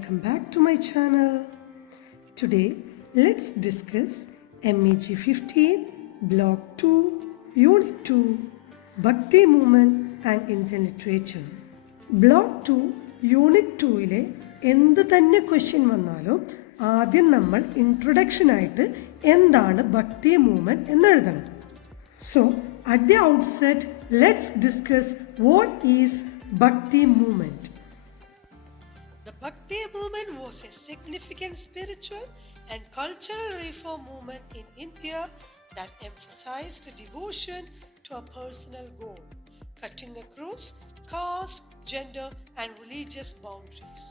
welcome back to my channel. Today let's discuss MEG 15 Block 2 Unit 2 Bhakti Movement and Indian Literature. Block 2 Unit 2 എന്ത് തന്നെ question വന്നാലും ആദ്യം നമ്മൾ introduction ആയിട്ട് എന്താണ് ഭക്തി മൂവ്മെന്റ് എന്ന് എഴുതണം. So at the outset let's discuss what is Bhakti movement. The Bhakti movement was a significant spiritual and cultural reform movement in India that emphasized devotion to a personal goal, cutting across caste, gender, and religious boundaries.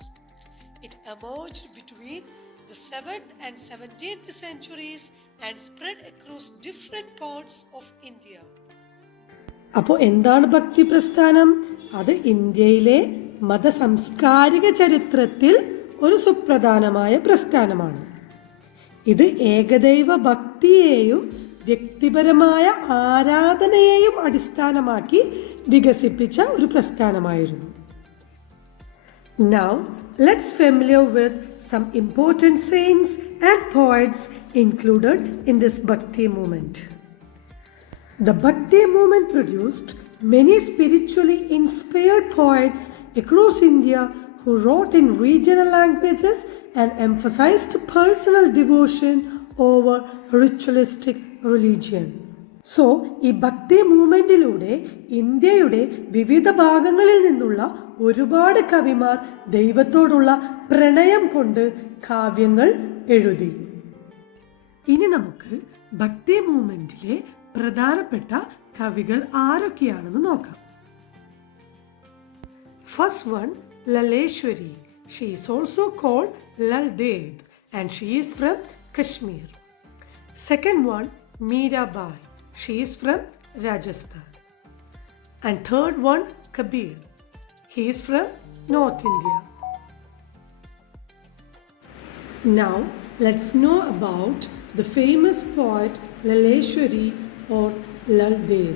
It emerged between the 7th and 17th centuries and spread across different parts of India. അപ്പോൾ എന്താണ് ഭക്തി പ്രസ്ഥാനം? അത് ഇന്ത്യയിലെ മതസാംസ്കാരിക ചരിത്രത്തിൽ ഒരു സുപ്രധാനമായ പ്രസ്ഥാനമാണ്. ഇത് ഏകദൈവ ഭക്തിയെയും വ്യക്തിപരമായ ആരാധനയെയും അടിസ്ഥാനമാക്കി വികസിപ്പിച്ച ഒരു പ്രസ്ഥാനമായിരുന്നു. Now let's familiar with some important saints and poets included in this Bhakti movement. The Bhakti movement produced many spiritually inspired poets across India who wrote in regional languages and emphasized personal devotion over ritualistic religion. So ഈ ഭക്തി മൂവ്മെന്റിലൂടെ ഇന്ത്യയുടെ വിവിധ ഭാഗങ്ങളിൽ നിന്നുള്ള ഒരുപാട് കവിമാർ ദൈവത്തോടുള്ള പ്രണയം കൊണ്ട് കാവ്യങ്ങൾ എഴുതി. ഇനി നമുക്ക് ഭക്തി മൂവ്മെന്റിലെ പ്രധാനപ്പെട്ട കവികൾ ആരൊക്കെയാണെന്ന് നോക്കാം. First one, Lalleshwari. She is also called Laldev and she is from Kashmir. Second one, Meerabai. She is from Rajasthan. And third one, Kabir. He is from North India. Now let's know about the famous poet Laleshwari or Lal Dev.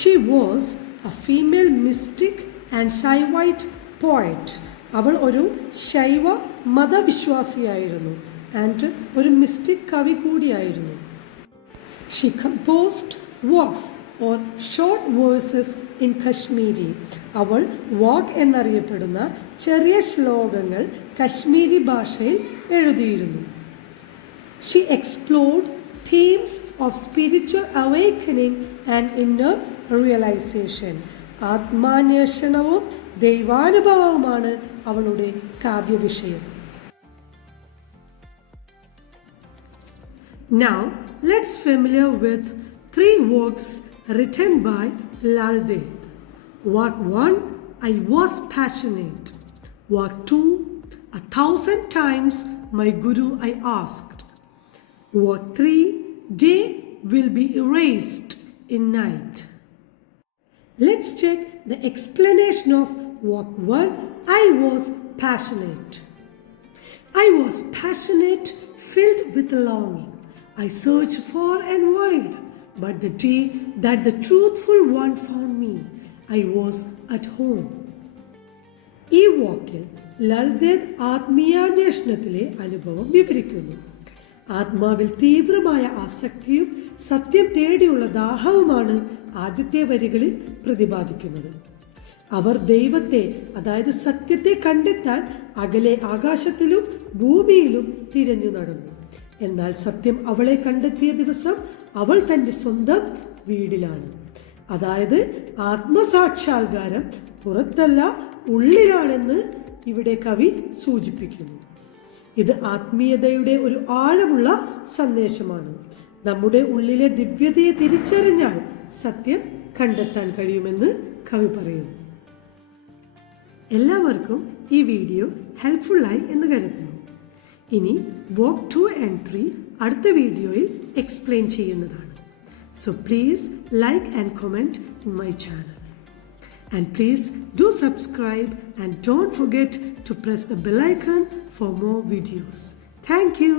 She was a female mystic and Shaivite poet. അവൾ ഒരു ശൈവ മതവിശ്വാസിയായിരുന്നു and ഒരു mystic കവി കൂടിയായിരുന്നു. She composed works or short verses in Kashmiri. അവൾ വാഗ് എന്നറിയപ്പെടുന്ന ചെറിയ ശ്ലോകങ്ങൾ കശ്മീരി ഭാഷയിൽ എഴുതിയിരുന്നു. She explored themes of spiritual awakening and inner realization. ആത്മാന്വേഷണവും ദൈവാനുഭവവുമാണ് അവളുടെ കാവ്യവിഷയം. Now let's familiar with 3 works written by Lal Dev. Work 1, I was passionate. Work 2, 1,000 times my Guru I asked. Work 3, day will be erased in night. Let's check the explanation of work 1, I was passionate. I was passionate, filled with longing. I searched far and wide, but the day that the truthful one found me, I was at home. ഈ വാക്കിൽ ലൽദേവ് ആത്മീയാന്വേഷണത്തിലെ അനുഭവം വിവരിക്കുന്നു. ആത്മാവിൽ തീവ്രമായ ആസക്തിയും സത്യം തേടിയുള്ള ദാഹവുമാണ് ആദ്യത്തെ വരികളിൽ പ്രതിപാദിക്കുന്നത്. അവർ ദൈവത്തെ, അതായത് സത്യത്തെ കണ്ടെത്താൻ അകലെ ആകാശത്തിലും ഭൂമിയിലും തിരഞ്ഞു നടന്നു. എന്നാൽ സത്യം അവളെ കണ്ടെത്തിയ ദിവസം അവൾ തൻ്റെ സ്വന്തം വീടിലാണ്. അതായത് ആത്മസാക്ഷാത്കാരം പുറത്തല്ല ഉള്ളിലാണെന്ന് ഇവിടെ കവി സൂചിപ്പിക്കുന്നു. ഇത് ആത്മീയതയുടെ ഒരു ആഴമുള്ള സന്ദേശമാണ്. നമ്മുടെ ഉള്ളിലെ ദിവ്യതയെ തിരിച്ചറിഞ്ഞാൽ സത്യം കണ്ടെത്താൻ കഴിയുമെന്ന് കവി പറയുന്നു. എല്ലാവർക്കും ഈ വീഡിയോ ഹെൽപ്ഫുള്ളായി എന്ന് കരുതുന്നു. ഇനി വർക്ക് 2 and 3 അടുത്ത വീഡിയോയിൽ എക്സ്പ്ലെയിൻ ചെയ്യുന്നതാണ്. So please like and comment in my channel. And please do subscribe and don't forget to press the bell icon for more videos. Thank you.